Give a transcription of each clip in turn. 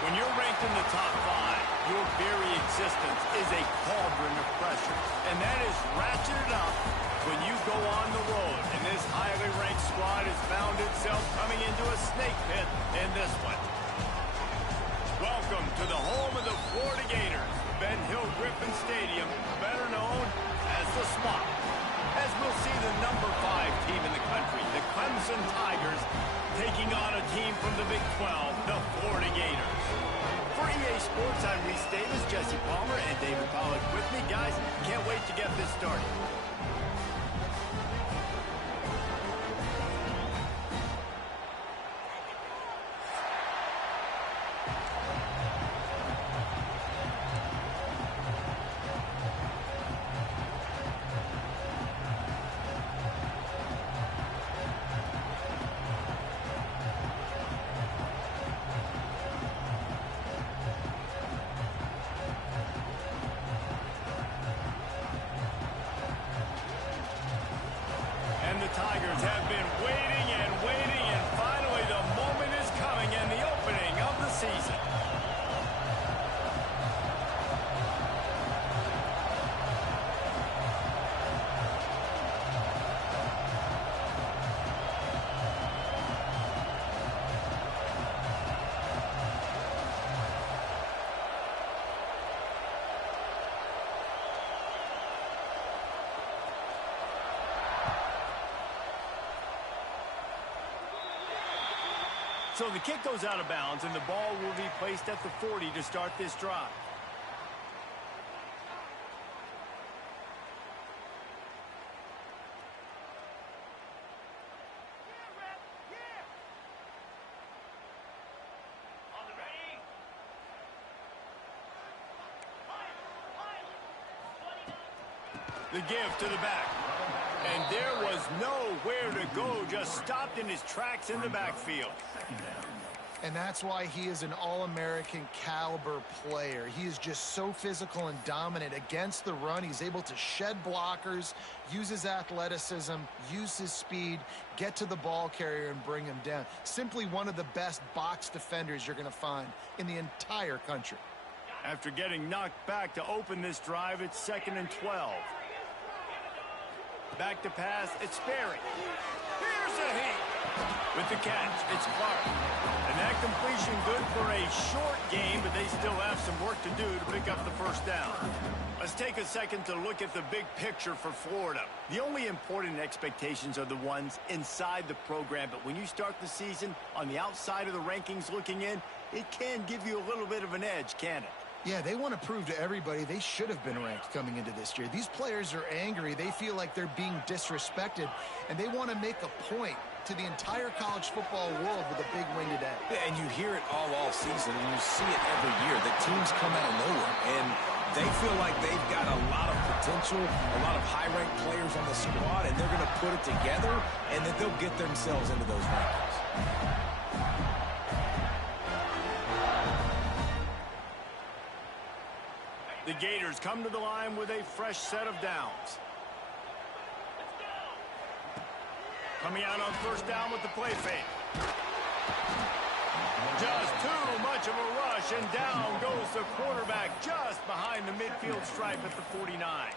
When you're ranked in the top 5, your very existence is a cauldron of pressure. And that is ratcheted up when you go on the road. And this highly ranked squad has found itself coming into a snake pit in this one. Welcome to the home of the Florida Gators, Ben Hill Griffin Stadium, better known as the Swamp. As we'll see the number 5 team in the country, the Clemson Tigers, taking on a team from the Big 12, the Florida Gators. For EA Sports, I'm Reese Davis, Jesse Palmer, and David Pollack with me. Guys, can't wait to get this started. And the Tigers have been waiting and waiting, and finally the moment is coming and the opening of the season. So the kick goes out of bounds, and the ball will be placed at the 40 to start this drive. The give to the back. And there was nowhere to go, just stopped in his tracks in the backfield. And that's why he is an All-American caliber player. He is just so physical and dominant against the run. He's able to shed blockers, use his athleticism, use his speed, get to the ball carrier and bring him down. Simply one of the best box defenders you're going to find in the entire country. After getting knocked back to open this drive, it's 2nd and 12. Back to pass, it's Sperry. Here's a heat. With the catch, it's Clark. And that completion good for a short game, but they still have some work to do to pick up the first down. Let's take a second to look at the big picture for Florida. The only important expectations are the ones inside the program, but when you start the season on the outside of the rankings looking in, it can give you a little bit of an edge, can it? Yeah, they want to prove to everybody they should have been ranked coming into this year. These players are angry. They feel like they're being disrespected, and they want to make a point to the entire college football world with a big win today. Yeah, and you hear it all season, and you see it every year. The teams come out of nowhere, and they feel like they've got a lot of potential, a lot of high-ranked players on the squad, and they're going to put it together, and then they'll get themselves into those rankings. The Gators come to the line with a fresh set of downs. Coming out on first down with the play fake. Just too much of a rush, and down goes the quarterback just behind the midfield stripe at the 49.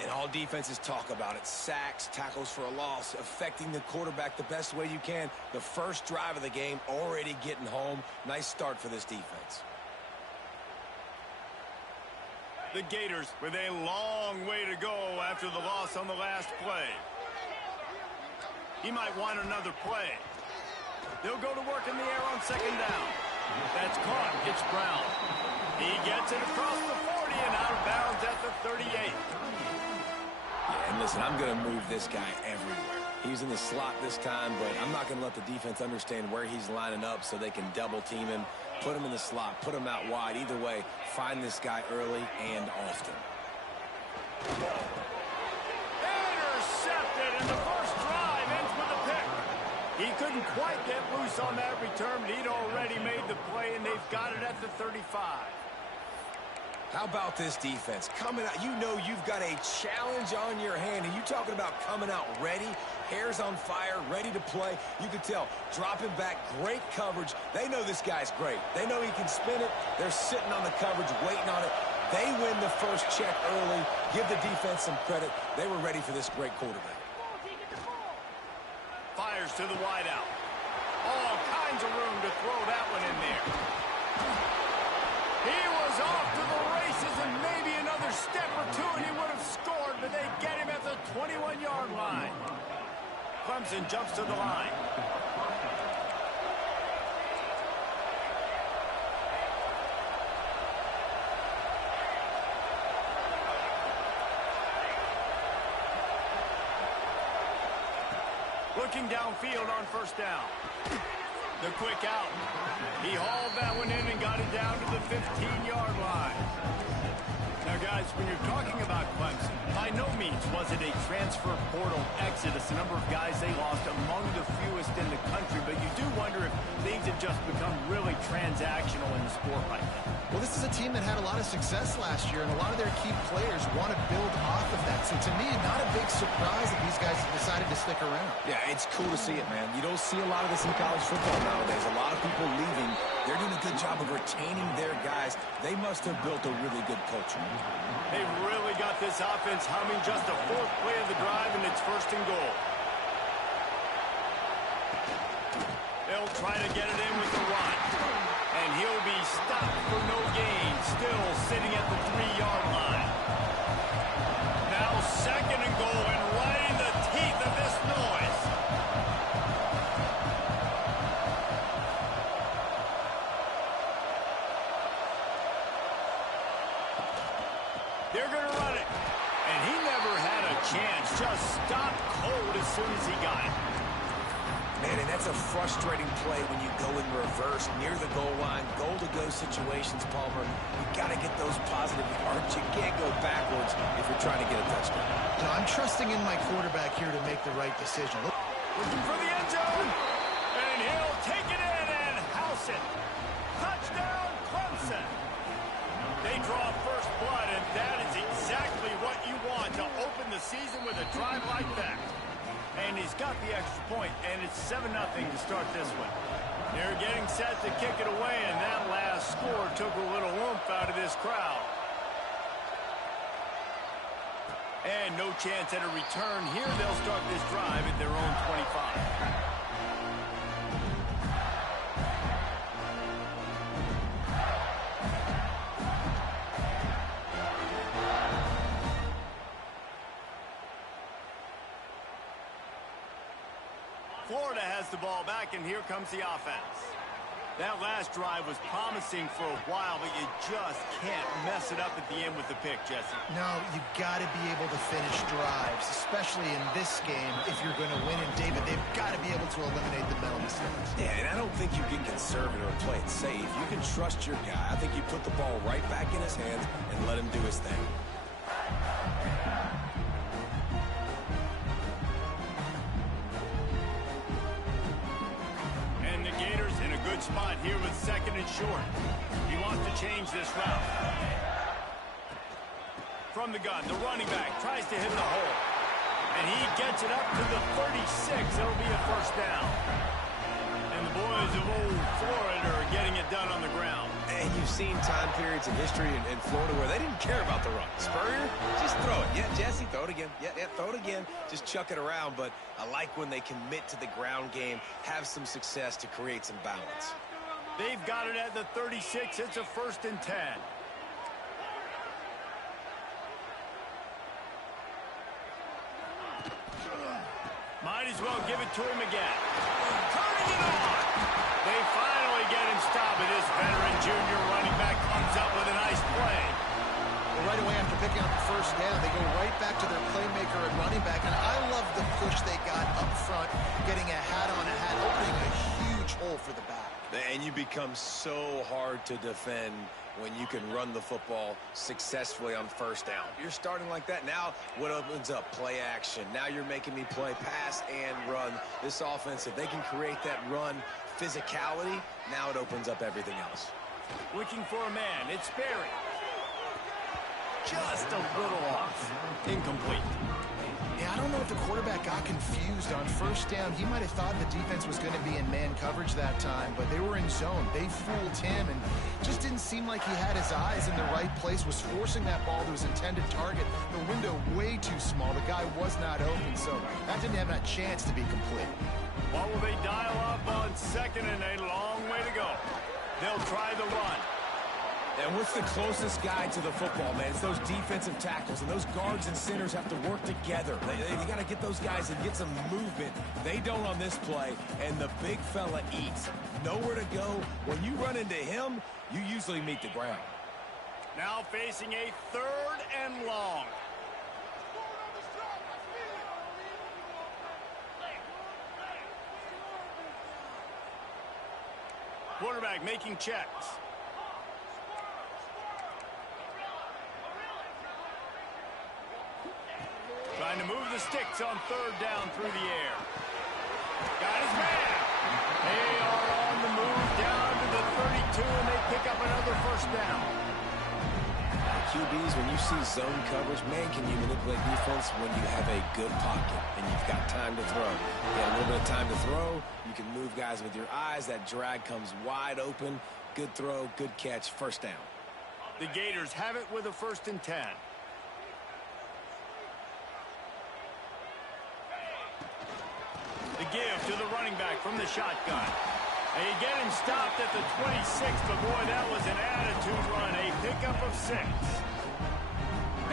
And all defenses talk about it. Sacks, tackles for a loss, affecting the quarterback the best way you can. The first drive of the game already getting home. Nice start for this defense. The Gators with a long way to go after the loss on the last play. He might want another play. They'll go to work in the air on second down. That's caught. It's Brown. He gets it across the 40 and out of bounds at the 38. Yeah, and listen, I'm going to move this guy everywhere. He's in the slot this time, but I'm not going to let the defense understand where he's lining up so they can double team him, put him in the slot, put him out wide. Either way, find this guy early and often. Intercepted, and the first drive ends with a pick. He couldn't quite get loose on that return, but he'd already made the play, and they've got it at the 35. How about this defense? Coming out, you know you've got a challenge on your hand, and you talking about coming out ready, hair's on fire, ready to play. You can tell, dropping back, great coverage. They know this guy's great. They know he can spin it. They're sitting on the coverage, waiting on it. They win the first check early. Give the defense some credit. They were ready for this great quarterback. Fires to the wideout. All kinds of room to throw that one in there. He was off to the races, and maybe another step or two and he would have scored, but they get him at the 21-yard line. Clemson jumps to the line. Looking downfield on first down. The quick out. He hauled that one in and got it down to the 15-yard line. Now, guys, when you're talking about Clemson, by no means was it a transfer portal exodus. The number of guys they lost among the fewest in the country, but you do wonder if things have just become really transactional in the sport right now. Well, this is a team that had a lot of success last year, and a lot of their key players want to build off of that. So, to me, not a big surprise that these guys have decided to stick around. Yeah, it's cool to see it, man. You don't see a lot of this in college football nowadays. A lot of people leaving. They're doing a good job of retaining their guys. They must have built a really good culture. They really got this offense humming. Just the fourth play of the drive, and it's first and goal. They'll try to get it in with the run. And he'll be stopped for no gain. Still sitting at the 3-yard line. Now second and goal, and right in the teeth of this noise. They're going to run it. And he never had a chance. Just stopped cold as soon as he got it. Man, and that's a frustrating play when you go in reverse near the goal line, goal-to-go situations, Palmer. You got to get those positive yards. You can't go backwards if you're trying to get a touchdown. You know, I'm trusting in my quarterback here to make the right decision. Looking for the end zone. And he'll take it in and house it. Touchdown, Clemson. They draw first blood, and that is exactly what you want to open the season with a drive like that. And he's got the extra point, and it's 7-0 to start this one. They're getting set to kick it away, and that last score took a little oomph out of this crowd. And no chance at a return here. They'll start this drive at their own 25. Florida has the ball back, and here comes the offense. That last drive was promising for a while, but you just can't mess it up at the end with the pick, Jesse. No, you got to be able to finish drives, especially in this game. If you're going to win, and David, they've got to be able to eliminate the mental mistakes. Yeah, and I don't think you get conservative or play it safe. You can trust your guy. I think you put the ball right back in his hands and let him do his thing. Spot here with second and short. He wants to change this route. From the gun, the running back tries to hit the hole. And he gets it up to the 36. It'll be a first down. And the boys of old Florida are getting it done on the ground. And you've seen time periods in history in Florida where they didn't care about the run. Spurrier, just throw it. Yeah, Jesse, throw it again. Yeah, throw it again. Just chuck it around. But I like when they commit to the ground game, have some success to create some balance. They've got it at the 36. It's a first and 10. Might as well give it to him again. Turning it on. They finally get him stopped, but this veteran junior running back comes up with a nice play. Well, right away after picking up the first down, they go right back to their playmaker and running back. And I love the push they got up front, getting a hat on a hat, opening a huge hole for the back. And you become so hard to defend when you can run the football successfully on first down. You're starting like that. Now what opens up? Play action. Now you're making me play pass and run. This offense, if they can create that run physicality, now it opens up everything else. Looking for a man. It's Barry. just a little off. Incomplete. Yeah, I don't know if the quarterback got confused on first down. He might have thought the defense was going to be in man coverage that time, but they were in zone. They fooled him and just didn't seem like he had his eyes in the right place, was forcing that ball to his intended target. The window way too small. The guy was not open, so that didn't have a chance to be complete. What will they dial up on second and a long way to go? They'll try the run. And what's the closest guy to the football, man? It's those defensive tackles, and those guards and centers have to work together. They got to get those guys and get some movement. They don't on this play, and the big fella eats. Nowhere to go. When you run into him, you usually meet the ground. Now facing a 3rd and long. Quarterback making checks. Trying to move the sticks on 3rd down through the air. Got his man. They are on the move down to the 32, and they pick up another 1st down. QBs, when you see zone coverage, man, can you manipulate defense when you have a good pocket and you've got time to throw? You got a little bit of time to throw. You can move guys with your eyes. That drag comes wide open. Good throw, good catch, 1st down. The Gators have it with a 1st and 10. The give to the running back from the shotgun. They get him stopped at the 26, but boy, that was an attitude run. A pickup of 6.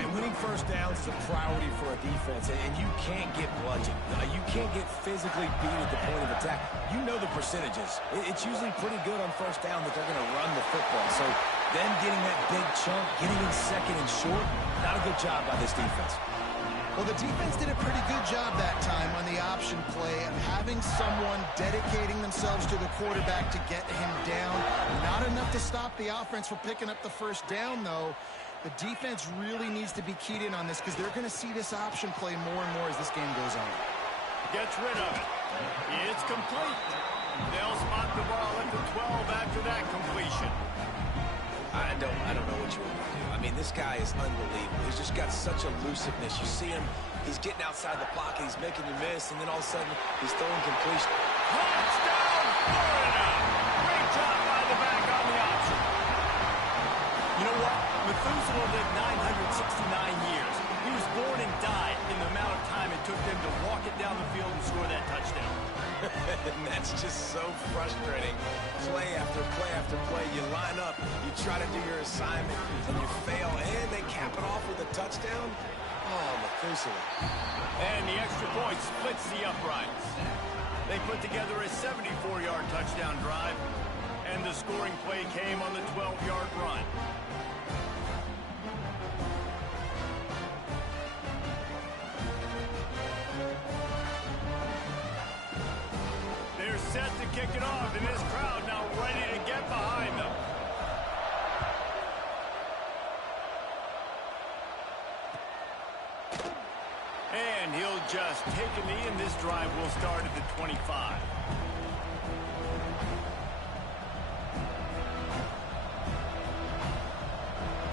And winning 1st downs is a priority for a defense, and you can't get bludgeoned. You can't get physically beat at the point of attack. You know the percentages. It's usually pretty good on 1st down that they're going to run the football. So them getting that big chunk, getting in 2nd and short, not a good job by this defense. Well, the defense did a pretty good job that time on the option play of having someone dedicating themselves to the quarterback to get him down. Not enough to stop the offense from picking up the 1st down, though. The defense really needs to be keyed in on this because they're going to see this option play more and more as this game goes on. Gets rid of it. It's complete. They'll spot the ball at the 12 after that completion. I don't know what you want to do. I mean, this guy is unbelievable. He's just got such elusiveness. You see him, he's getting outside the pocket, he's making you miss, and then all of a sudden, he's throwing completion. Touchdown, Florida! Great job by the back on the option. You know what? Methuselah lived 969 years. He was born and died in the amount of time it took them to walk it down the field and score that touchdown. And that's just so frustrating. Play after play after play. You line up, you try to do your assignment, and you fail, and they cap it off with a touchdown. Oh, Methuselah. And the extra point splits the uprights. They put together a 74-yard touchdown drive, and the scoring play came on the 12-yard run. Set to kick it off, and this crowd now ready to get behind them. And he'll just take a knee, and this drive will start at the 25.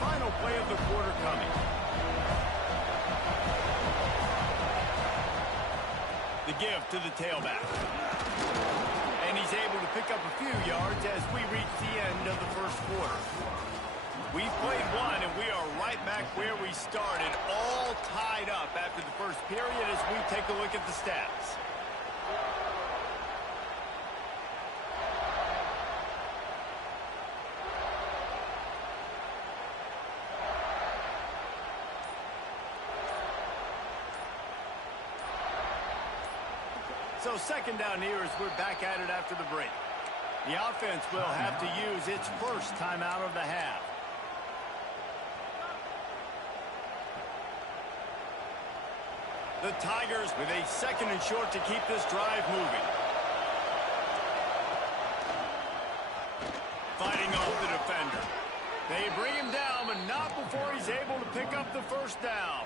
Final play of the quarter coming. The give to the tailback. And he's able to pick up a few yards as we reach the end of the 1st quarter. We've played one, and we are right back where we started, all tied up after the 1st period as we take a look at the stats. So 2nd down here as we're back at it after the break. The offense will have to use its 1st timeout of the half. The Tigers with a 2nd and short to keep this drive moving. Fighting off the defender. They bring him down, but not before he's able to pick up the 1st down.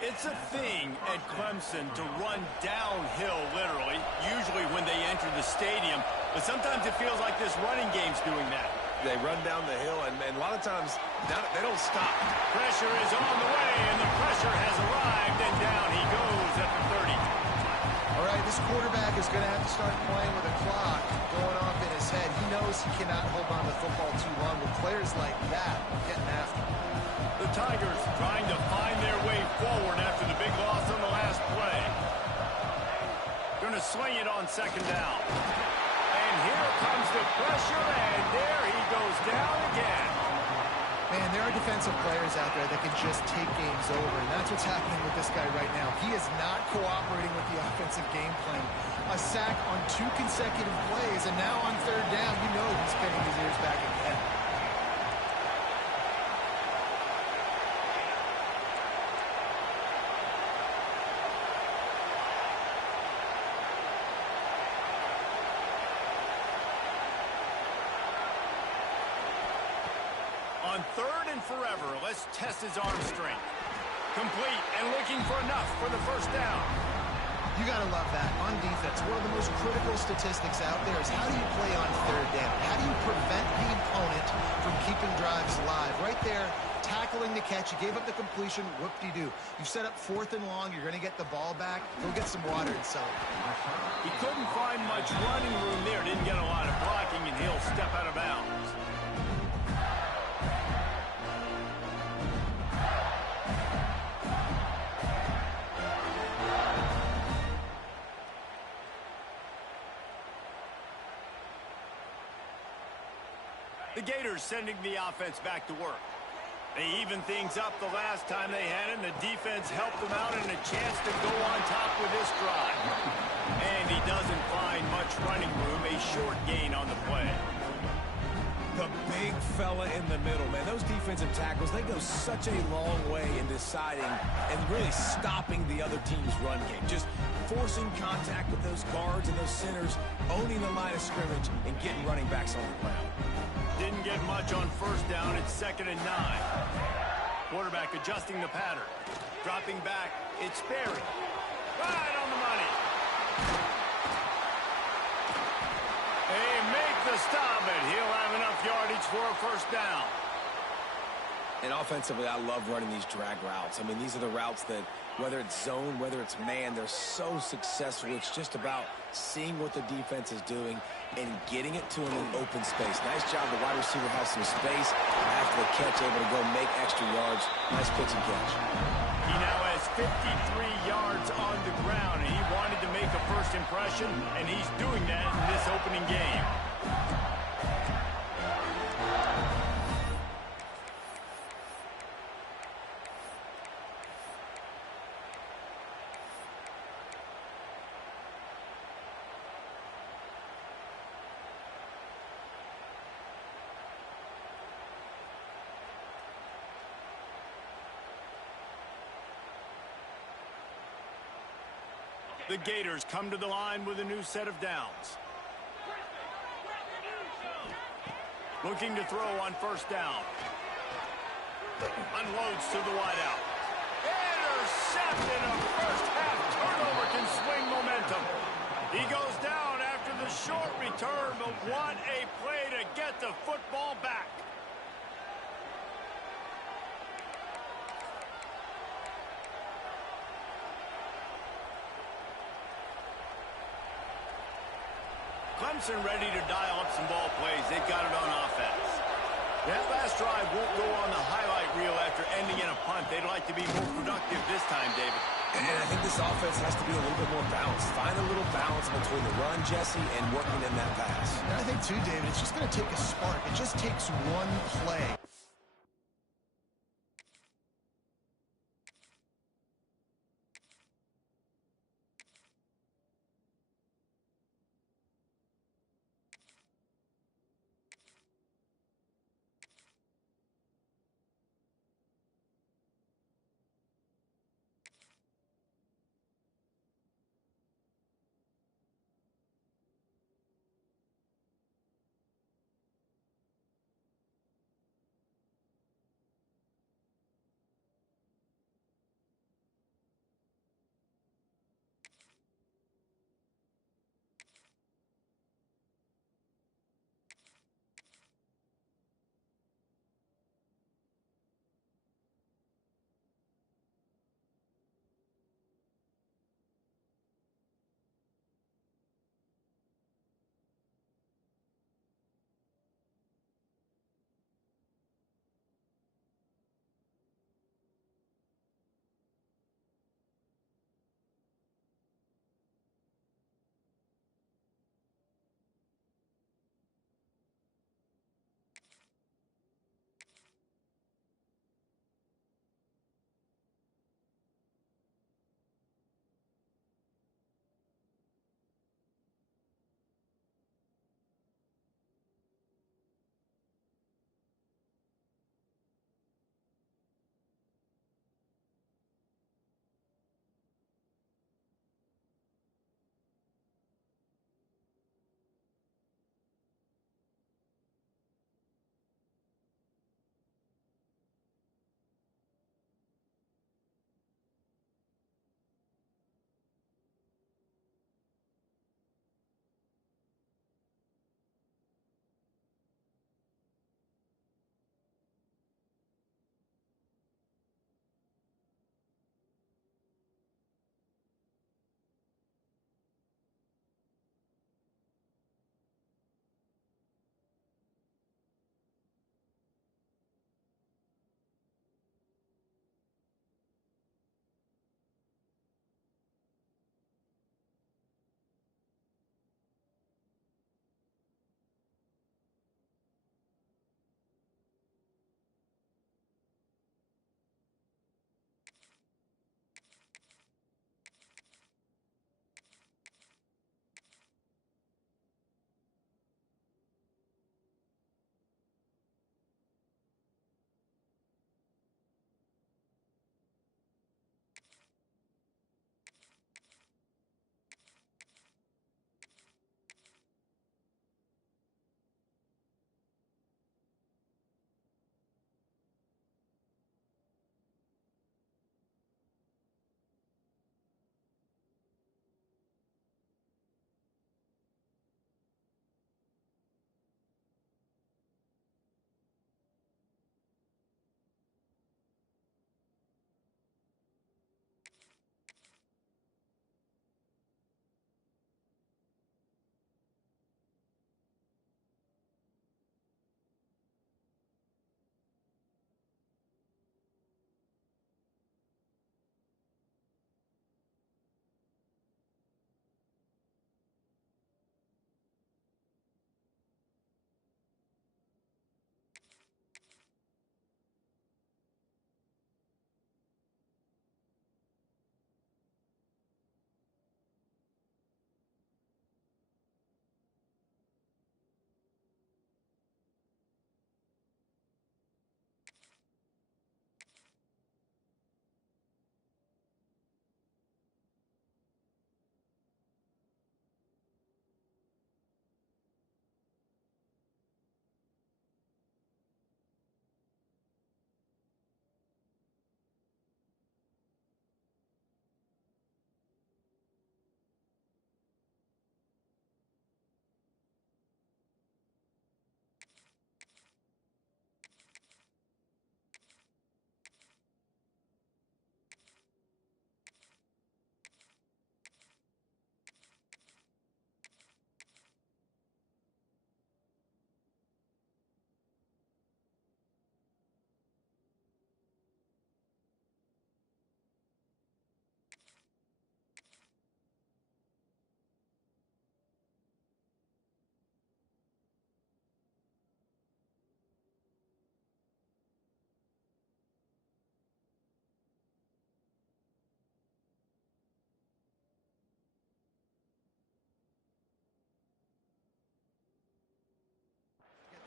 It's a thing at Clemson to run downhill, literally, usually when they enter the stadium. But sometimes it feels like this running game's doing that. They run down the hill, and a lot of times they don't stop. Pressure is on the way, and the pressure has arrived, and down he goes at the 30. All right, this quarterback is going to have to start playing with a clock going off in his head. He knows he cannot hold on to the football too long with players like that getting after him. The Tigers trying to find their way forward after the big loss on the last play. Going to swing it on second down. And here comes the pressure, and there he goes down again. Man, there are defensive players out there that can just take games over, and that's what's happening with this guy right now. He is not cooperating with the offensive game plan. A sack on 2 consecutive plays, and now on third down, you know he's pinning his ears back again. On third and forever, let's test his arm strength. Complete and looking for enough for the first down. You got to love that. On defense, one of the most critical statistics out there is how do you play on third down? How do you prevent the opponent from keeping drives alive? Right there, tackling the catch. You gave up the completion. Whoop-de-doo. You set up 4th and long. You're going to get the ball back. Go get some water and celebrate. He couldn't find much running room there. Didn't get a lot of blocking, and he'll step out of bounds. The Gators sending the offense back to work. They evened things up the last time they had it, and the defense helped them out and a chance to go on top with this drive. And he doesn't find much running room, a short gain on the play. The big fella in the middle, man. Those defensive tackles, they go such a long way in deciding and really stopping the other team's run game. Just forcing contact with those guards and those centers, owning the line of scrimmage, and getting running backs on the ground. Didn't get much on first down. It's 2nd and 9. Quarterback adjusting the pattern. Dropping back. It's Berry. Right on the money. They make the stop, and he'll have enough yardage for a first down. And offensively, I love running these drag routes. I mean, these are the routes that, whether it's zone, whether it's man, they're so successful. It's just about seeing what the defense is doing and getting it to him in open space. Nice job. The wide receiver has some space. After the catch, able to go make extra yards. Nice pitch and catch. He now has 53 yards on the ground, and he wanted to make a first impression, and he's doing that in this opening game. The Gators come to the line with a new set of downs. Looking to throw on first down. Unloads to the wideout. Intercepted. A first half turnover can swing momentum. He goes down after the short return, but what a play to get the football back. Clemson ready to dial up some ball plays. They've got it on offense. That last drive won't go on the highlight reel after ending in a punt. They'd like to be more productive this time, David. And I think this offense has to be a little bit more balanced. Find a little balance between the run, Jesse, and working in that pass. And I think, too, David, it's just going to take a spark. It just takes one play.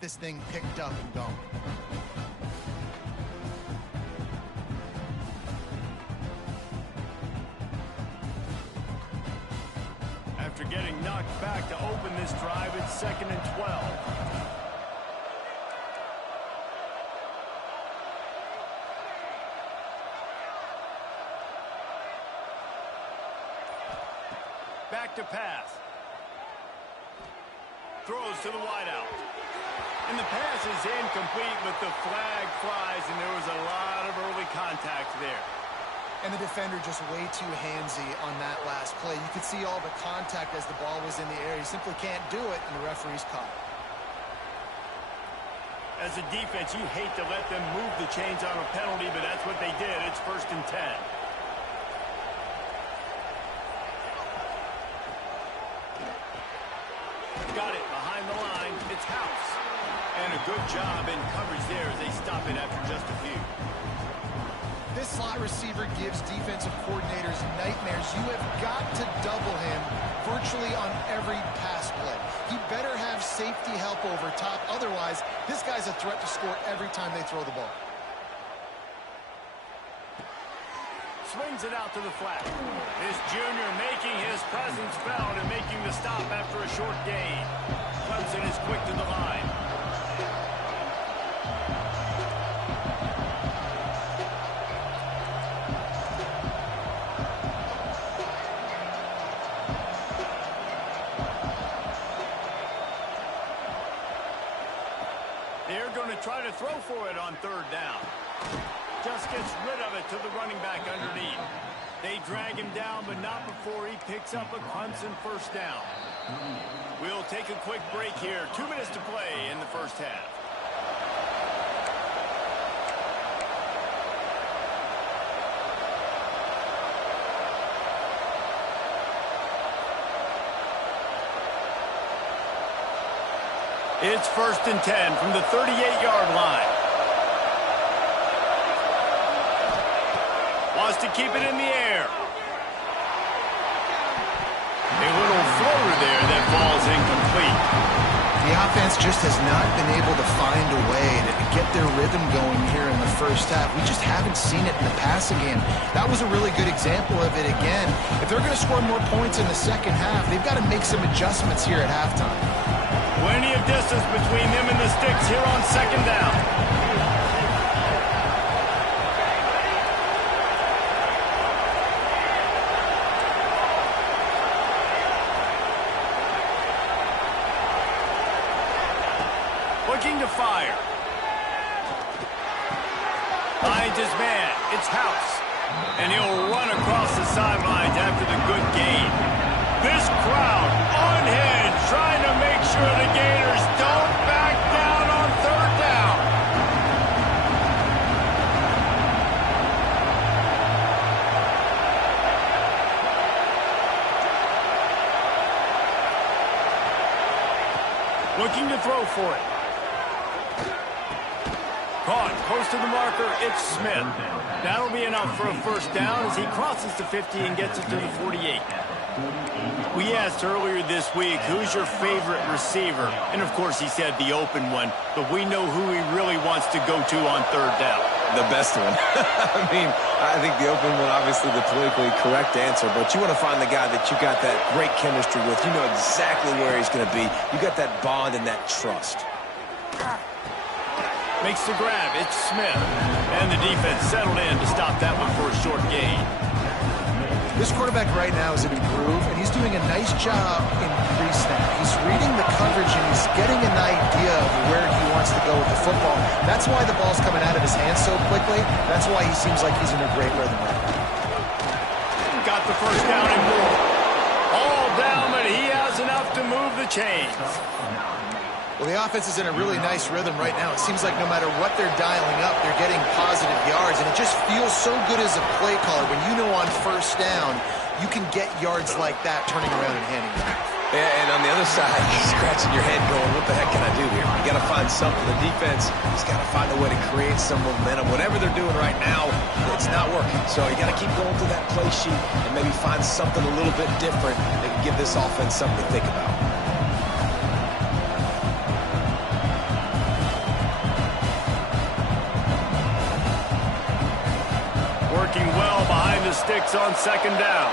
this thing picked up and going. After getting knocked back to open this drive, it's 2nd and 12. Back to pass. Throws to the wideout. And the pass is incomplete, but the flag flies, and there was a lot of early contact there. And the defender just way too handsy on that last play. You could see all the contact as the ball was in the air. He simply can't do it, and the referee's caught it. As a defense, you hate to let them move the chains on a penalty, but that's what they did. It's 1st and 10. Got it behind the line. It's House. And a good job in coverage there as they stop it after just a few. This slot receiver gives defensive coordinators nightmares. You have got to double him virtually on every pass play. He better have safety help over top. Otherwise, this guy's a threat to score every time they throw the ball. Swings it out to the flat. This junior making his presence felt and making the stop after a short gain. Clemson is quick to the line. They're going to try to throw for it on 3rd down. Just gets rid of it to the running back underneath. They drag him down, but not before he picks up a Clemson 1st down. We'll take a quick break here. 2 minutes to play in the 1st half. It's 1st and 10 from the 38-yard line. Wants to keep it in the air. A little floater there that falls incomplete. The offense just has not been able to find a way to get their rhythm going here in the 1st half. We just haven't seen it in the passing game. That was a really good example of it again. If they're going to score more points in the 2nd half, they've got to make some adjustments here at halftime. Plenty of distance between them and the sticks here on 2nd down. Looking to fire. Finds his man. It's House. And he'll run across the sidelines after the good gain. This crowd on edge, trying to make sure the Gators don't back down on 3rd down. Looking to throw for it. Caught close to the marker, it's Smith. That'll be enough for a 1st down as he crosses the 50 and gets it to the 48. We asked earlier this week, who's your favorite receiver? And of course he said the open one, but we know who he really wants to go to on 3rd down. The best one. I mean, I think the open one, obviously the politically correct answer, but you want to find the guy that you got that great chemistry with. You know exactly where he's going to be. You got that bond and that trust. Makes the grab. It's Smith. And the defense settled in to stop that one for a short gain. This quarterback right now is in a groove, and he's doing a nice job in pre-snap. He's reading the coverage, and he's getting an idea of where he wants to go with the football. That's why the ball's coming out of his hands so quickly. That's why he seems like he's in a great rhythm right now. Got the 1st down and more. All down, but he has enough to move the chains. Well, the offense is in a really nice rhythm right now. It seems like no matter what they're dialing up, they're getting positive yards, and it just feels so good as a play caller when you know on 1st down you can get yards like that turning around and handing it. Yeah, and on the other side, you're scratching your head going, what the heck can I do here? You got to find something. The defense has got to find a way to create some momentum. Whatever they're doing right now, it's not working. So you got to keep going through that play sheet and maybe find something a little bit different that can give this offense something to think about. sticks on second down.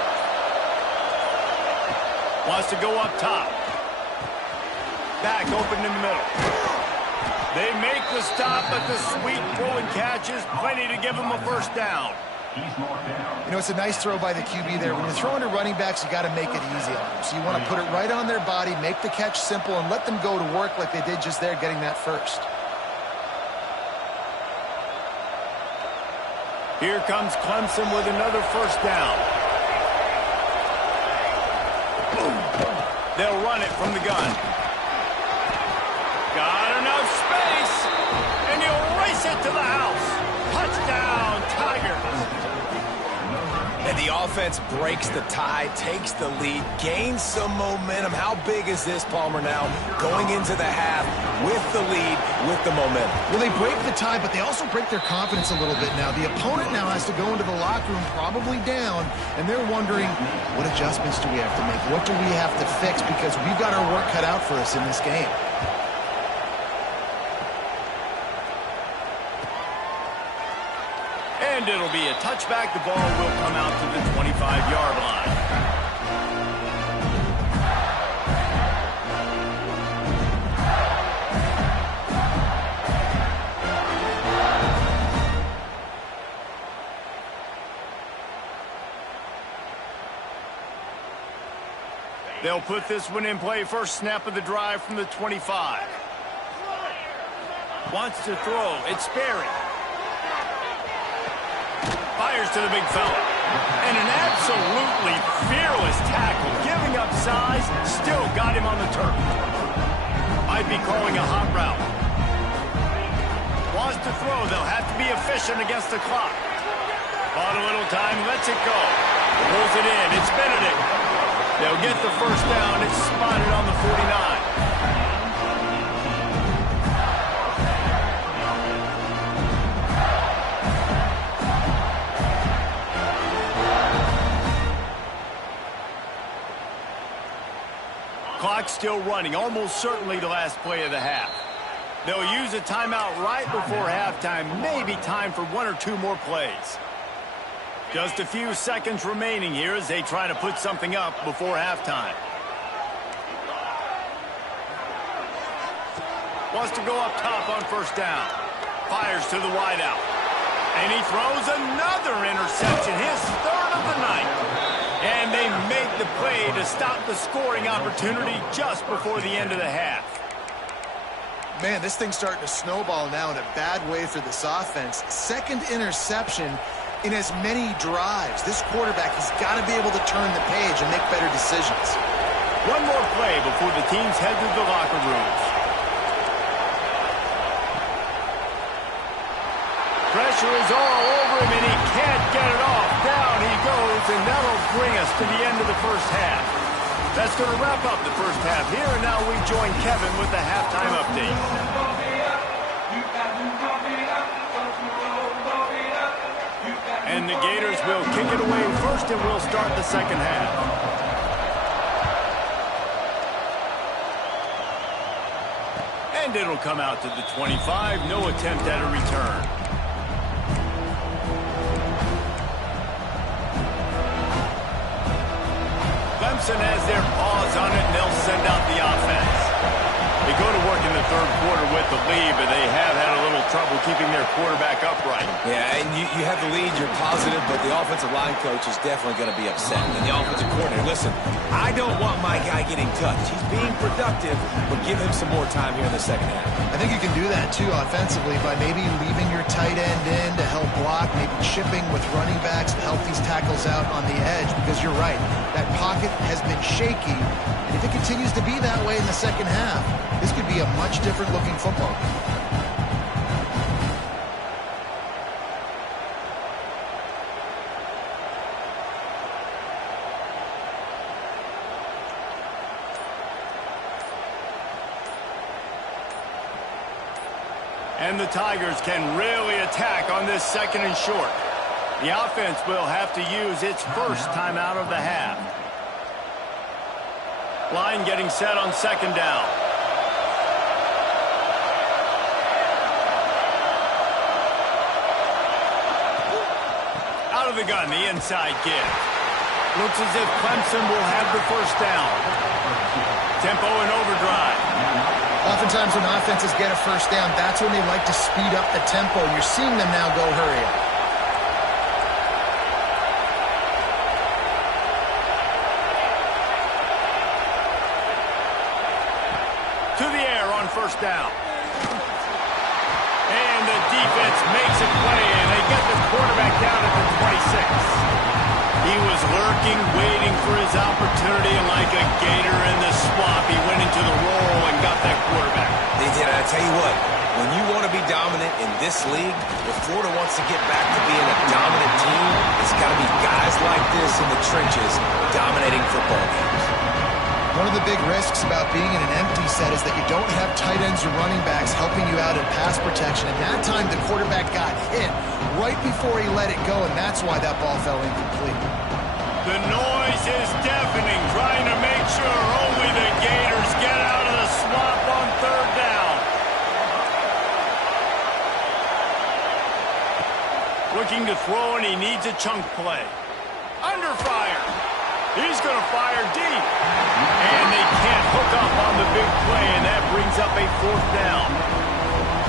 Wants to go up top. Back open in the middle. They make the stop, but the sweet throw and catch is plenty to give them a first down. You know, it's a nice throw by the QB there. When you're throwing to running backs, you got to make it easy on them. So you want to put it right on their body, make the catch simple, and let them go to work like they did just there, getting that first. Here comes Clemson with another first down. They'll run it from the gun. Got enough space, and he'll race it to the house. Touchdown, Tigers. And the offense breaks the tie, takes the lead, gains some momentum. How big is this, Palmer, now going into the half with the lead, with the momentum? Well, they break the tie, but they also break their confidence a little bit now. The opponent now has to go into the locker room probably down, and they're wondering, what adjustments do we have to make? What do we have to fix? Because we've got our work cut out for us in this game. And it'll be a touchback. The ball will come out to the 25-yard line. They'll put this one in play. First snap of the drive from the 25. Wants to throw. It's Sperry. Fires to the big fella. And an absolutely fearless tackle. Giving up size, still got him on the turf. Might be calling a hot route. Wants to throw. They'll have to be efficient against the clock. Bought a little time, lets it go. Pulls it in. It's Benedict. They'll get the first down. It's spotted on the 49. Clock still running, almost certainly the last play of the half. They'll use a timeout right before halftime, maybe time for one or two more plays. Just a few seconds remaining here as they try to put something up before halftime. Wants to go up top on first down. Fires to the wideout. And he throws another interception, his third of the night. And they make the play to stop the scoring opportunity just before the end of the half. Man, this thing's starting to snowball now in a bad way for this offense. Second interception in as many drives. This quarterback has got to be able to turn the page and make better decisions. One more play before the teams head to the locker rooms. Pressure is all over him, and he can't get it off. Down he goes, and that'll bring us to the end of the first half. That's going to wrap up the first half here, and now we join Kevin with the halftime update. And the Gators will kick it away first, and we'll start the second half. And it'll come out to the 25. No attempt at a return. Clemson has their paws on it, and they'll send out the offense. They go to work in the third quarter with the lead, but they have had a little trouble keeping their quarterback upright. Yeah, and you have the lead, you're positive, but the offensive line coach is definitely going to be upset. And the offensive coordinator, listen, I don't want my guy getting touched. He's being productive, but give him some more time here in the second half. I think you can do that, too, offensively, by maybe leaving your tight end in to help block, maybe chipping with running backs to help these tackles out on the edge, because you're right, that pocket has been shaky, and if it continues to be that way in the second half, this could be a much different looking football game. And the Tigers can really attack on this second and short. The offense will have to use its first timeout of the half. Line getting set on second down. Out of the gun, the inside give. Looks as if Clemson will have the first down. Tempo and overdrive. Oftentimes when offenses get a first down, that's when they like to speed up the tempo. You're seeing them now go hurry up. To the air on first down. And the defense makes a play, and they get the quarterback down at the 26. He was lurking, waiting for his opportunity, and like a gator in the swamp, he went into the roll and got that quarterback. They did. I tell you what, when you want to be dominant in this league, if Florida wants to get back to being a dominant team, it's got to be guys like this in the trenches dominating football games. One of the big risks about being in an empty set is that you don't have tight ends or running backs helping you out in pass protection. And that time the quarterback got hit right before he let it go, and that's why that ball fell incomplete. The noise is deafening, trying to make sure only the Gators get out of the swamp on third down. Looking to throw, and he needs a chunk play. Under fire. He's going to fire deep. And they can't hook up on the big play, and that brings up a fourth down.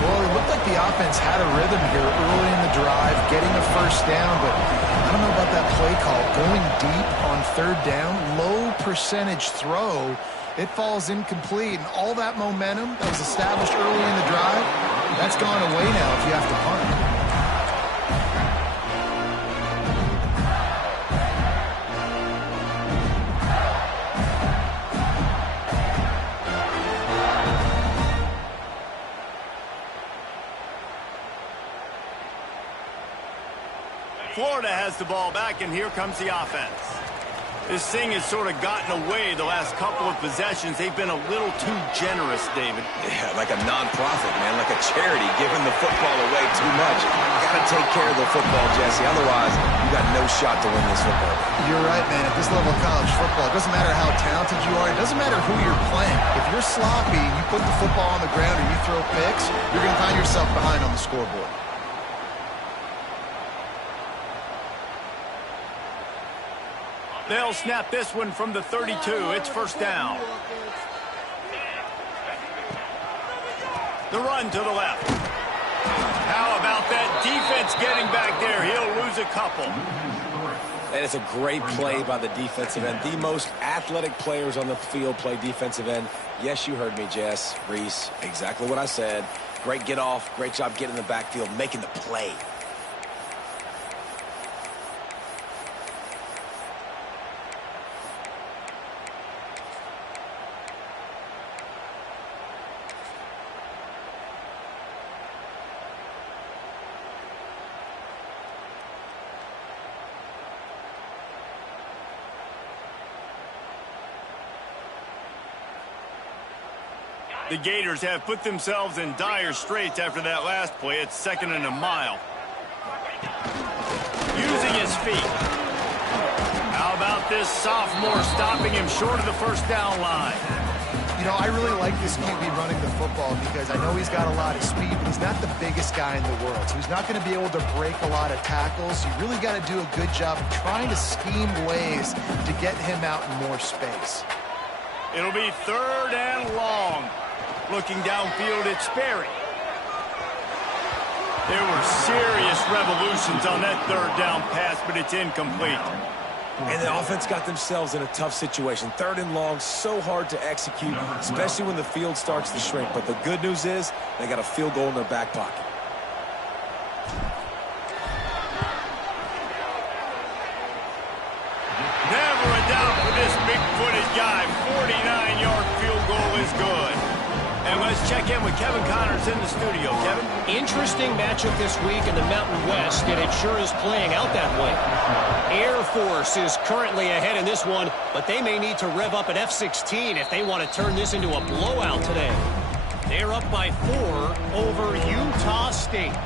Well, it looked like the offense had a rhythm here early in the drive, getting a first down, but I don't know about that play call. Going deep on third down, low percentage throw, it falls incomplete, and all that momentum that was established early in the drive, that's gone away now if you have to punt. Florida has the ball back, and here comes the offense. This thing has sort of gotten away the last couple of possessions. They've been a little too generous, David. Yeah, like a nonprofit, man, like a charity, giving the football away too much. You got to take care of the football, Jesse. Otherwise, you got no shot to win this football game. You're right, man. At this level of college football, it doesn't matter how talented you are. It doesn't matter who you're playing. If you're sloppy, you put the football on the ground or you throw picks, you're going to find yourself behind on the scoreboard. They'll snap this one from the 32. It's first down. The run to the left. How about that defense getting back there? He'll lose a couple. And it's a great play by the defensive end. The most athletic players on the field play defensive end. Yes, you heard me, Jess, Reese. Exactly what I said. Great get off. Great job getting in the backfield, making the play. The Gators have put themselves in dire straits after that last play. It's second and a mile. Using his feet. How about this sophomore stopping him short of the first down line? You know, I really like this QB running the football because I know he's got a lot of speed, but he's not the biggest guy in the world. So he's not going to be able to break a lot of tackles. You really got to do a good job of trying to scheme ways to get him out in more space. It'll be third and long. Looking downfield, it's Sperry. There were serious revolutions on that third down pass, but it's incomplete. And the offense got themselves in a tough situation. Third and long, so hard to execute, especially when the field starts to shrink. But the good news is they got a field goal in their back pocket. Never a doubt for this big-footed guy. 49-yard field goal is good. And let's check in with Kevin Connors in the studio. Kevin? Interesting matchup this week in the Mountain West, and it sure is playing out that way. Air Force is currently ahead in this one, but they may need to rev up an F-16 if they want to turn this into a blowout today. They're up by 4 over Utah State.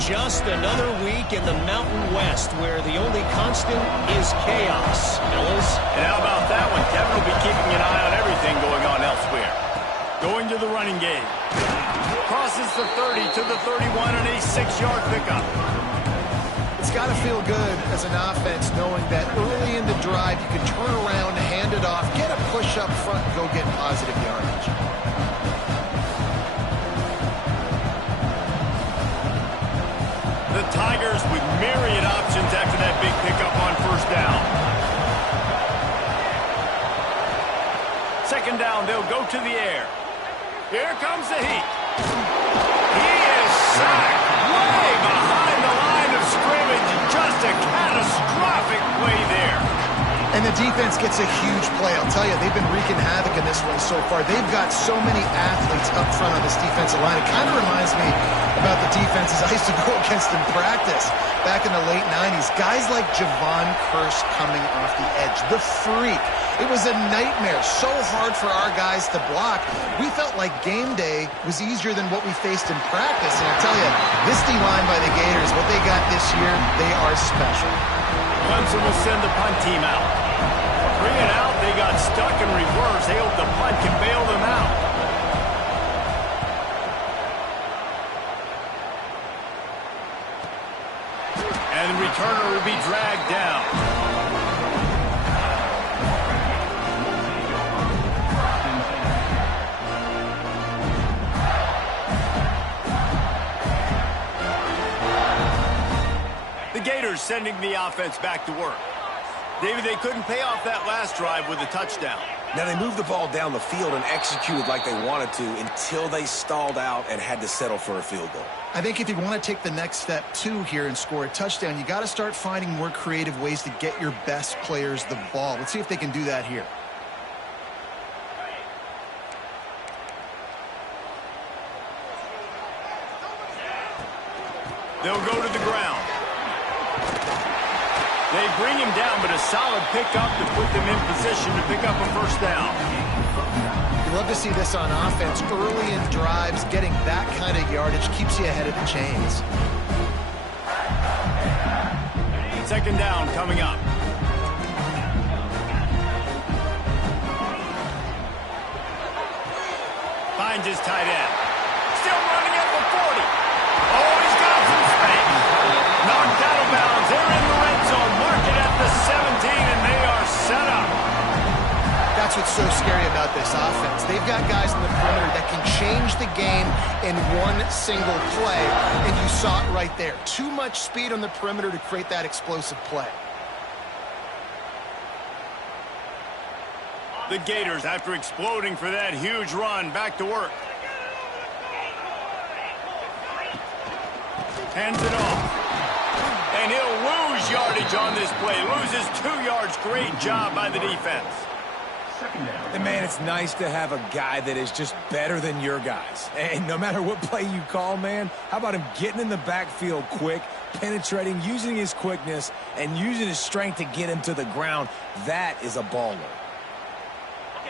Just another week in the Mountain West where the only constant is chaos. Fellas? And how about that one? Kevin will be keeping an eye on everything going on elsewhere. Going to the running game. Crosses the 30 to the 31 and a 6-yard pickup. It's got to feel good as an offense knowing that early in the drive you can turn around, hand it off, get a push up front, and go get positive yardage. The Tigers with myriad options after that big pickup on first down. Second down, they'll go to the air. Here comes the heat. He is sacked way behind the line of scrimmage. Just a catastrophic play there. And the defense gets a huge play. I'll tell you, they've been wreaking havoc in this one so far. They've got so many athletes up front on this defensive line. It kind of reminds me about the defenses I used to go against in practice back in the late 90s. Guys like Javon Curse coming off the edge. The freak. It was a nightmare. So hard for our guys to block. We felt like game day was easier than what we faced in practice. And I tell you, this D-line by the Gators, what they got this year, they are special. Clemson will send the punt team out. Bring it out. They got stuck in reverse. They hope the punt can bail them out. And the returner will be dragged down. The Gators sending the offense back to work. David, they couldn't pay off that last drive with a touchdown. Now, they moved the ball down the field and executed like they wanted to until they stalled out and had to settle for a field goal. I think if you want to take the next step, too, here and score a touchdown, you got to start finding more creative ways to get your best players the ball. Let's see if they can do that here. They'll go to the ground. They bring him down, but a solid pickup to put them in position to pick up a first down. You love to see this on offense. Early in drives, getting that kind of yardage keeps you ahead of the chains. Second down coming up. Finds his tight end. Still running at the 40. Oh, he's got some space. Knocked out of bounds. They're in the red zone. Mark it at the 17, and they are set up. That's what's so scary about this offense. They've got guys in the perimeter that can change the game in one single play, and you saw it right there. Too much speed on the perimeter to create that explosive play. The Gators, after exploding for that huge run, back to work. Hands it off. And he'll lose yardage on this play. Loses 2 yards. Great job by the defense. And, man, it's nice to have a guy that is just better than your guys. And no matter what play you call, man, how about him getting in the backfield quick, penetrating, using his quickness, and using his strength to get him to the ground? That is a baller.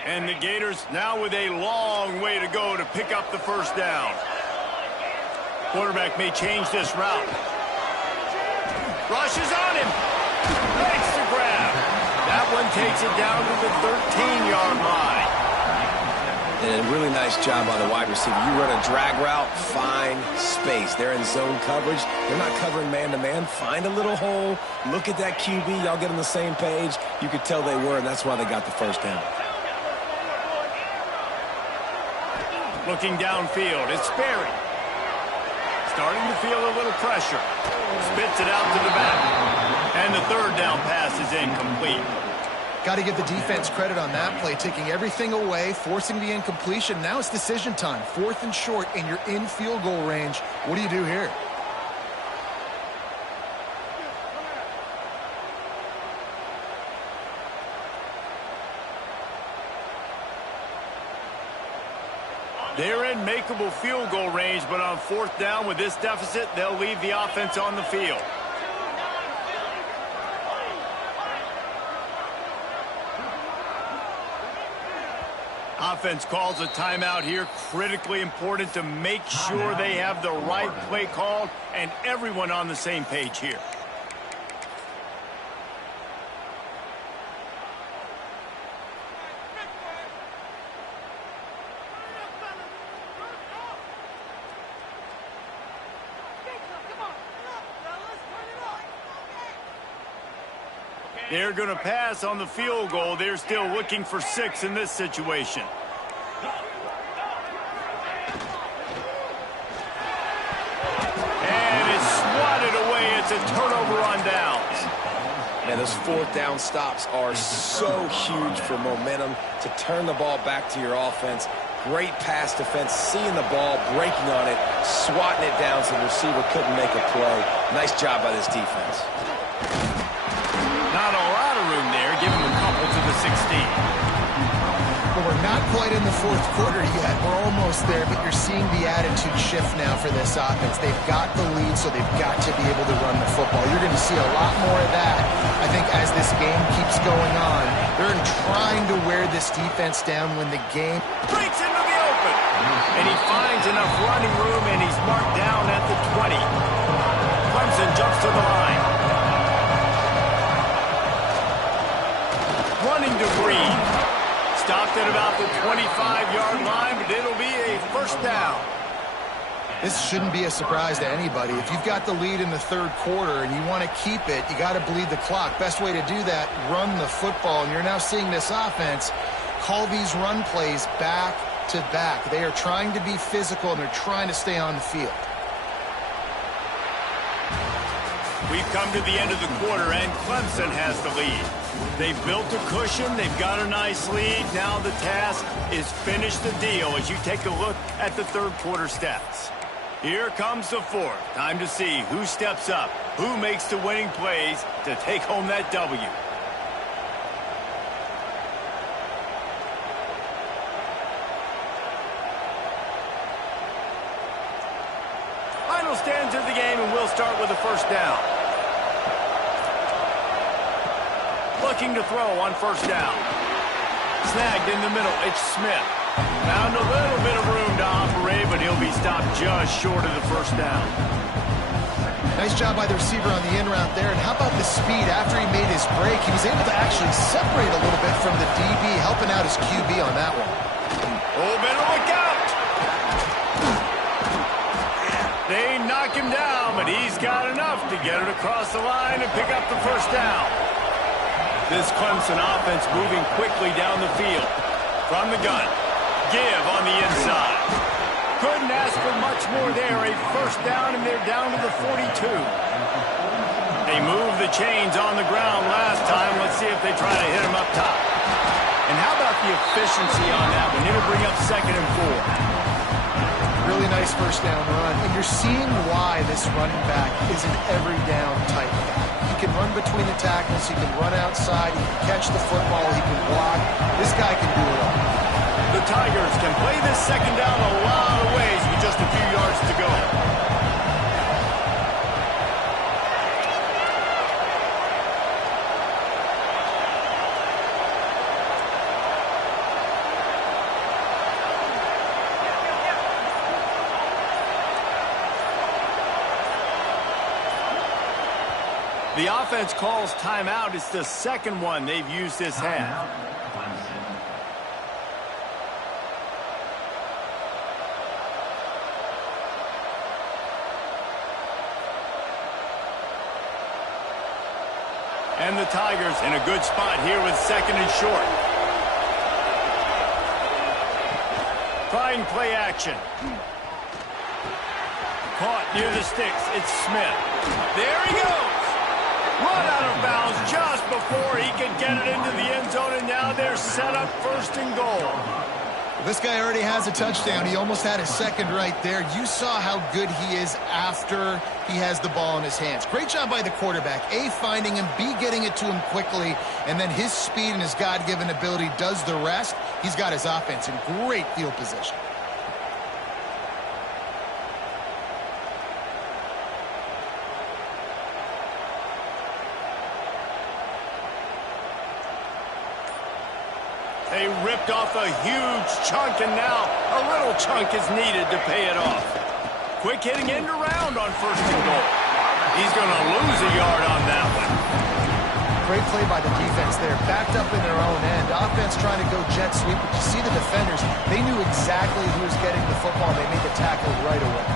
And the Gators now with a long way to go to pick up the first down. Quarterback may change this route. Rushes on him. Makes the grab. That one takes it down to the 13-yard line. And a really nice job by the wide receiver. You run a drag route, find space. They're in zone coverage. They're not covering man-to-man. Find a little hole. Look at that QB. Y'all get on the same page. You could tell they were, and that's why they got the first down. Looking downfield, it's Sperry. Starting to feel a little pressure. Spits it out to the back. And the third down pass is incomplete. Got to give the defense credit on that play, taking everything away, forcing the incompletion. Now it's decision time. 4th and short, and you're in field goal range. What do you do here? They're in makeable field goal range, but on 4th down with this deficit, they'll leave the offense on the field. Offense calls a timeout here. Critically important to make sure they have the right play called and everyone on the same page here. They're going to pass on the field goal. They're still looking for 6 in this situation. And it's swatted away. It's a turnover on downs. Man, those 4th down stops are so huge for momentum to turn the ball back to your offense. Great pass defense, seeing the ball, breaking on it, swatting it down so the receiver couldn't make a play. Nice job by this defense. Not a lot of room there. Give him a couple to the 16. Well, we're not quite in the 4th quarter yet. We're almost there, but you're seeing the attitude shift now for this offense. They've got the lead, so they've got to be able to run the football. You're going to see a lot more of that, I think, as this game keeps going on. They're trying to wear this defense down when the game breaks into the open. And he finds enough running room, and he's marked down at the 20. Clemson jumps to the line. Running to Green. Stopped at about the 25-yard line, but it'll be a 1st down. This shouldn't be a surprise to anybody. If you've got the lead in the 3rd quarter and you want to keep it, you got to bleed the clock. Best way to do that, run the football. And you're now seeing this offense call these run plays back to back. They are trying to be physical, and they're trying to stay on the field. We've come to the end of the quarter, and Clemson has the lead. They've built a cushion. They've got a nice lead. Now the task is finish the deal as you take a look at the 3rd quarter stats. Here comes the 4th. Time to see who steps up, who makes the winning plays to take home that W. Final stands of the game, and we'll start with the 1st down. Looking to throw on 1st down. Snagged in the middle. It's Smith. Found a little bit of room to operate, but he'll be stopped just short of the 1st down. Nice job by the receiver on the in route there. And how about the speed after he made his break? He was able to actually separate a little bit from the DB, helping out his QB on that one. Oh, better look out! They knock him down, but he's got enough to get it across the line and pick up the 1st down. This Clemson offense moving quickly down the field. From the gun. Give on the inside. Couldn't ask for much more there. A 1st down, and they're down to the 42. They moved the chains on the ground last time. Let's see if they try to hit him up top. And how about the efficiency on that one? It'll bring up 2nd and 4. Really nice 1st down run. And you're seeing why this running back is an every down type back. He can run between the tackles. He can run outside. He can catch the football. He can block. This guy can do it all. The Tigers can play this 2nd down a lot of ways with just a few yards to go. The offense calls timeout. It's the 2nd one they've used this half. And the Tigers in a good spot here with 2nd and short. Trying play action. Caught near the sticks. It's Smith. There he goes. Run out of bounds just before he could get it into the end zone, and now they're set up 1st and goal. This guy already has a touchdown. He almost had his 2nd right there. You saw how good he is after he has the ball in his hands. Great job by the quarterback. A, finding him, B, getting it to him quickly, and then his speed and his God-given ability does the rest. He's got his offense in great field position. They ripped off a huge chunk, and now a little chunk is needed to pay it off. Quick hitting end around on 1st and goal. He's going to lose a yard on that one. Great play by the defense there. Backed up in their own end. Offense trying to go jet sweep. But you see the defenders, they knew exactly who was getting the football. They made the tackle right away.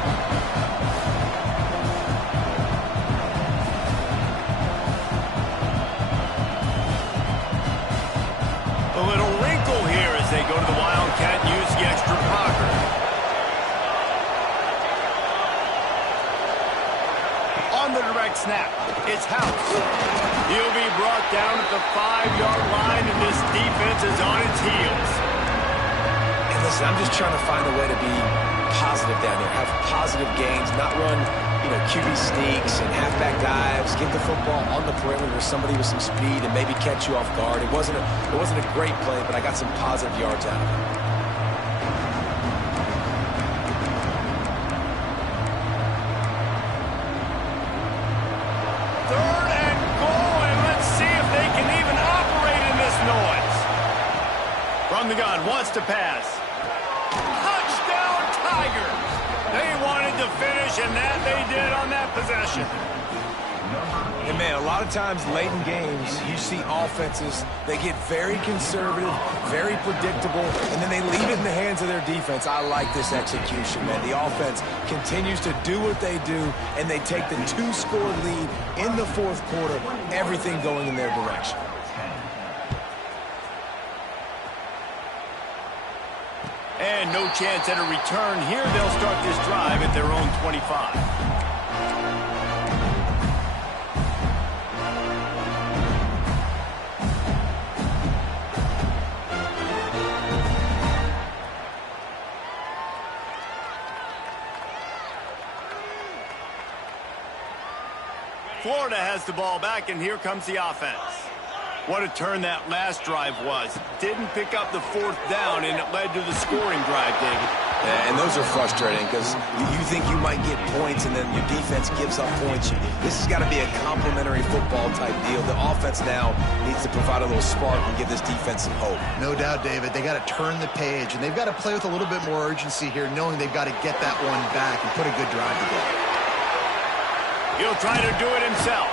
on the direct snap. It's House. He'll be brought down at the 5-yard line, and this defense is on its heels. And listen, I'm just trying to find a way to be positive down there, have positive gains, not run, QB sneaks and halfback dives, give the football on the perimeter to somebody with some speed and maybe catch you off guard. It wasn't a great play, but I got some positive yards out of it. From the gun, wants to pass. Touchdown, Tigers! They wanted to finish, and that they did on that possession. And, man, a lot of times late in games, you see offenses, they get very conservative, very predictable, and then they leave it in the hands of their defense. I like this execution, man. The offense continues to do what they do, and they take the 2-score lead in the fourth quarter, everything going in their direction. And no chance at a return here. They'll start this drive at their own 25. Florida has the ball back, and here comes the offense. What a turn that last drive was. Didn't pick up the 4th down, and it led to the scoring drive, David. Yeah, and those are frustrating because you think you might get points, and then your defense gives up points. This has got to be a complementary football type deal. The offense now needs to provide a little spark and give this defense some hope. No doubt, David. They got to turn the page, and they've got to play with a little bit more urgency here, knowing they've got to get that one back and put a good drive together. He'll try to do it himself.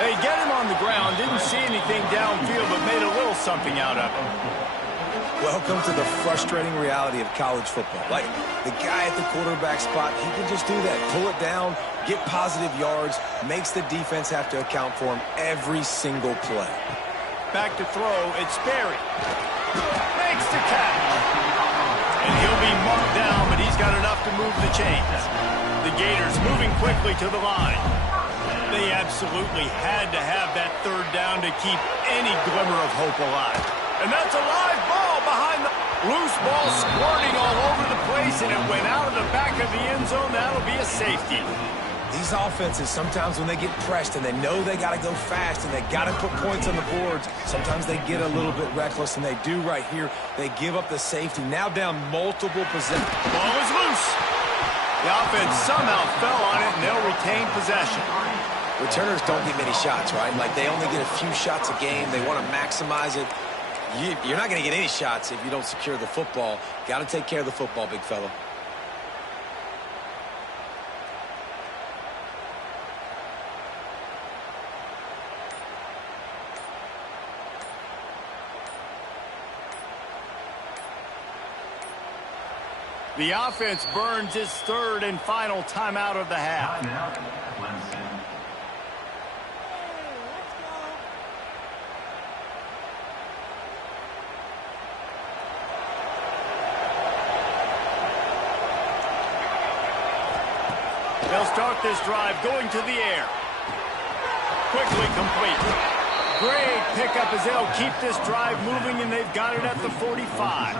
They get him on the ground, didn't see anything downfield, but made a little something out of it. Welcome to the frustrating reality of college football. Like, the guy at the quarterback spot, he can just do that. Pull it down, get positive yards, makes the defense have to account for him every single play. Back to throw, it's Berry. Makes the catch. And he'll be marked down, but he's got enough to move the chains. The Gators moving quickly to the line. They absolutely had to have that 3rd down to keep any glimmer of hope alive. And that's a live ball behind the loose ball squirting all over the place, and it went out of the back of the end zone. That'll be a safety. These offenses, sometimes when they get pressed and they know they got to go fast and they got to put points on the boards, sometimes they get a little bit reckless, and they do right here. They give up the safety. Now down multiple possessions. Ball is loose. The offense somehow fell on it, and they'll retain possession. Returners don't get many shots, right? Like, they only get a few shots a game. They want to maximize it. You're not going to get any shots if you don't secure the football. Got to take care of the football, big fella. The offense burns its 3rd and final timeout of the half. They'll start this drive going to the air. Quickly complete. Great pickup as they'll keep this drive moving, and they've got it at the 45.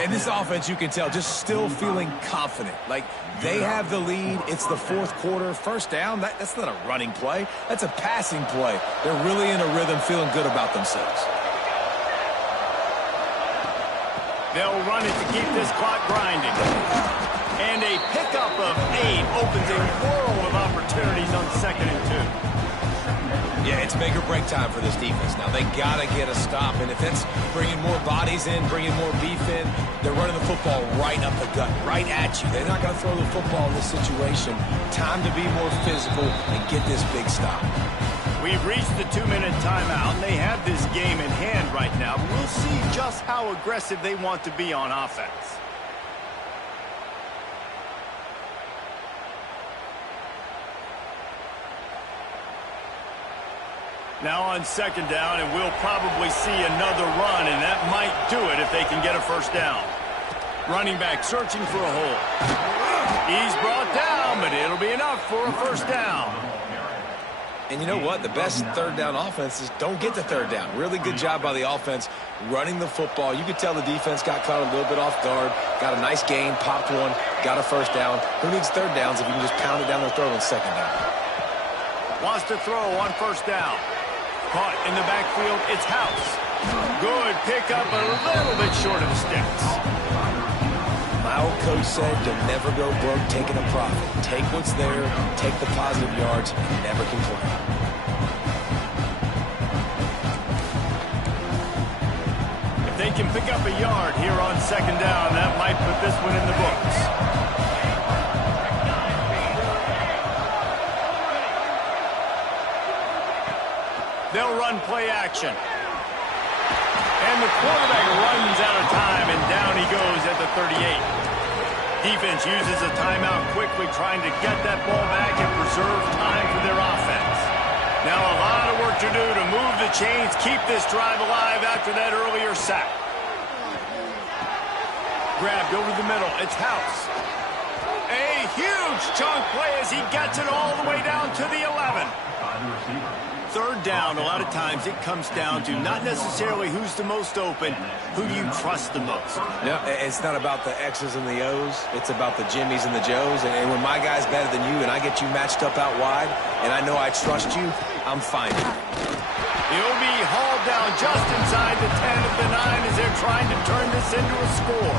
And this offense, you can tell, just still feeling confident. Like, they have the lead. It's the 4th quarter. 1st down, that's not a running play. That's a passing play. They're really in a rhythm, feeling good about themselves. They'll run it to keep this clock grinding. And a pickup of 8 opens a world of opportunities on 2nd and 2. Yeah, it's make or break time for this defense. Now, they got to get a stop, and if it's bringing more bodies in, bringing more beef in, they're running the football right up the gut, right at you. They're not going to throw the football in this situation. Time to be more physical and get this big stop. We've reached the 2-minute timeout, and they have this game in hand right now. We'll see just how aggressive they want to be on offense. Now on 2nd down, and we'll probably see another run, and that might do it if they can get a 1st down. Running back searching for a hole. He's brought down but it'll be enough for a first down. And you know what? The best third down offenses don't get the third down. Really good job by the offense running the football. You could tell the defense got caught a little bit off guard, got a nice gain, popped one, got a first down. Who needs third downs if you can just pound it down their throat on second down? Wants to throw on first down. Caught in the backfield, it's House. Good pickup, a little bit short of the sticks. My old coach said you'll never go broke taking a profit. Take what's there, take the positive yards, and never complain. If they can pick up a yard here on second down, that might put this one in the books. They'll run play action. And the quarterback runs out of time, and down he goes at the 38. Defense uses a timeout quickly, trying to get that ball back and preserve time for their offense. Now a lot of work to do to move the chains, keep this drive alive after that earlier sack. Grabbed over the middle, it's House. A huge chunk play as he gets it all the way down to the 11. Third down, a lot of times it comes down to not necessarily who's the most open, who do you trust the most? No, it's not about the X's and the O's. It's about the Jimmys and the Joes. And when my guy's better than you and I get you matched up out wide and I know I trust you, I'm fine. He'll be hauled down just inside the 10 of the 9 as they're trying to turn this into a score.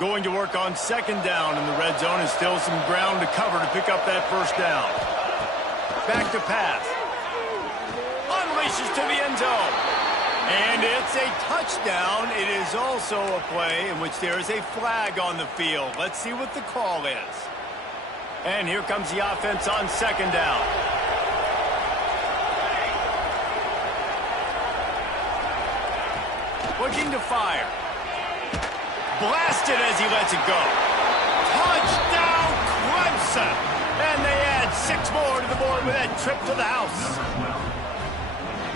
Going to work on second down in the red zone, and still some ground to cover to pick up that first down. Back to pass. Unleashes to the end zone. And it's a touchdown. It is also a play in which there is a flag on the field. Let's see what the call is. And here comes the offense on second down. Looking to fire. Blasted as he lets it go. Touchdown, Clemson! And they add 6 more to the board with that trip to the house.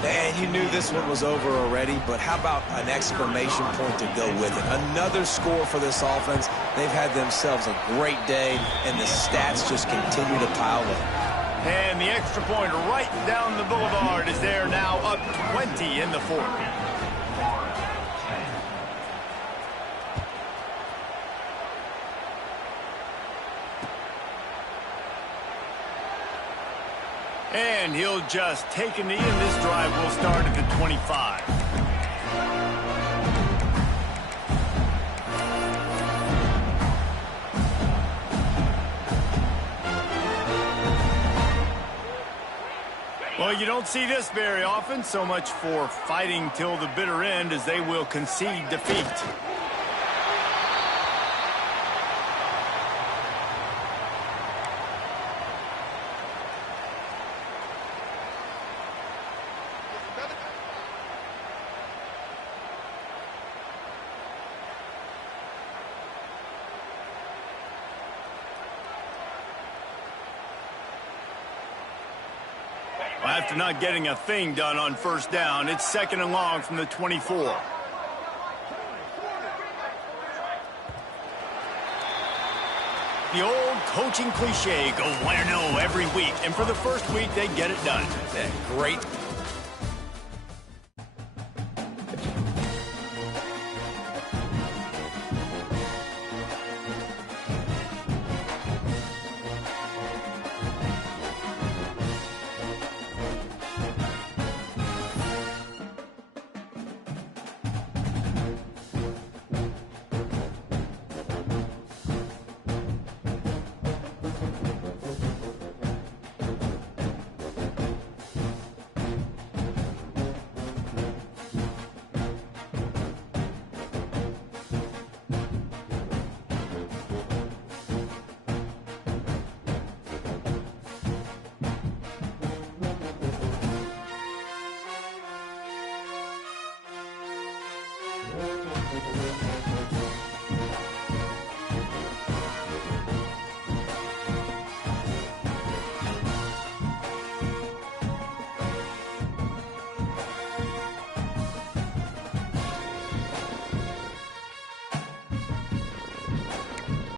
And you knew this one was over already, but how about an exclamation point to go with it? Another score for this offense. They've had themselves a great day, and the stats just continue to pile up. And the extra point right down the boulevard is there now, up 20 in the fourth. And he'll just take a knee, and this drive will start at the 25. Well, you don't see this very often. So much for fighting till the bitter end, as they will concede defeat. After not getting a thing done on first down, it's second and long from the 24. The old coaching cliche, go 1-0 every week. And for the first week, they get it done. Yeah, great.